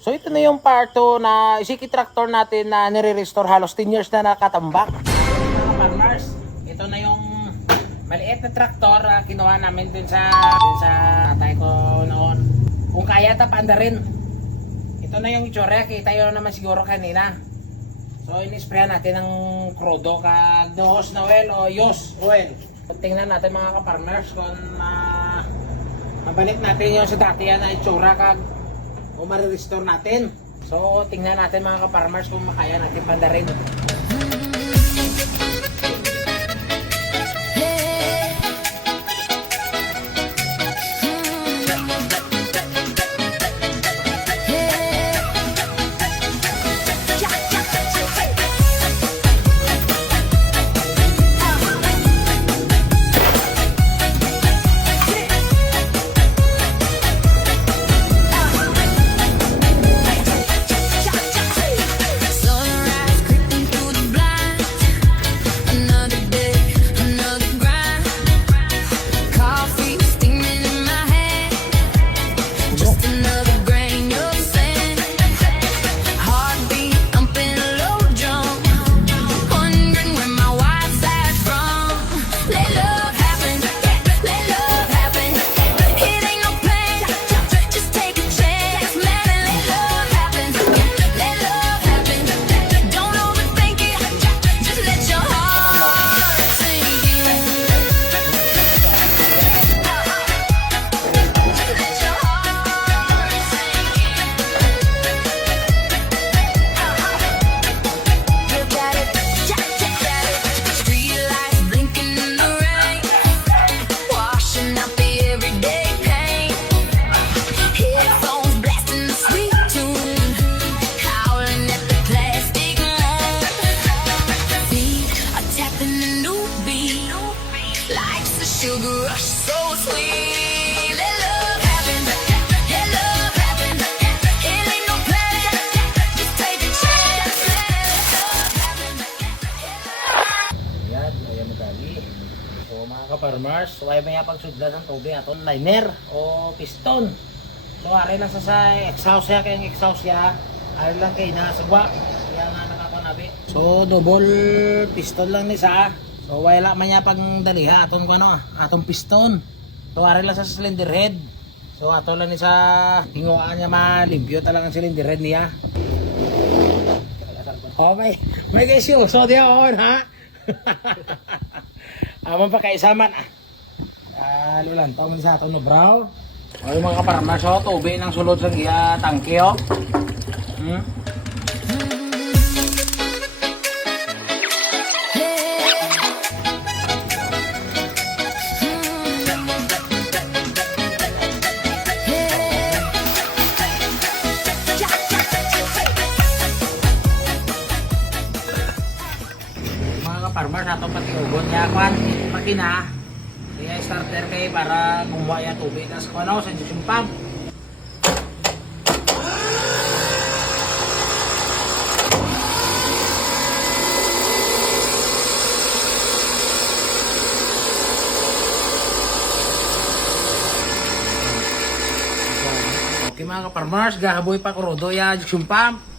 So ito na yung part 2 na isiki tractor natin na nire-restore, halos 10 years na nakatambak. Mga farmers, ito na yung maliit na traktor na kinuha namin dun sa tatay ko noon. Kung kaya tapanda rin. Ito na yung itsura, kita yun naman siguro kanina. So in-sprayan natin ng crudo kag dos na oil o yos oil. Tingnan natin mga ka-farmers kung mabalik natin yung sa dati yan na itsura kag o ma-restore natin. So tingnan natin mga ka-farmers kung makaya natin panda rin. Sugar rush so sweet. Let love happen. Let love happen. It ain't no plan. Just take a chance. Let love happen. Ayan, ayan madali. So mga ka-farmers, so ay maya pagsudlan ng tubig aton liner o piston. So ari lang sa exhaust ya, kaya yung exhaust ya ari lang kay nasagwa. Kaya nga nakakanabi. So double piston lang ni sa. So wala man niya pang daliha aton ko ano, aton piston. So ari lang sa cylinder head. So ato lang ni sa hinguan niya malimpyo talaga ang cylinder head niya. Oh may issue. So di on ha. Amon pa kaisaman ah. Lulan tawag sa aton no bro. Ay mga kaparmas, so tubig ng sulod sa giya tangke oh. Farmers atong pati ugon niya kwan makina kaya starter kay para kumuha ya tubig tas kuno sa injection pump. Okay mga ka-farmers, gahaboy pa kurodo ya injection pump.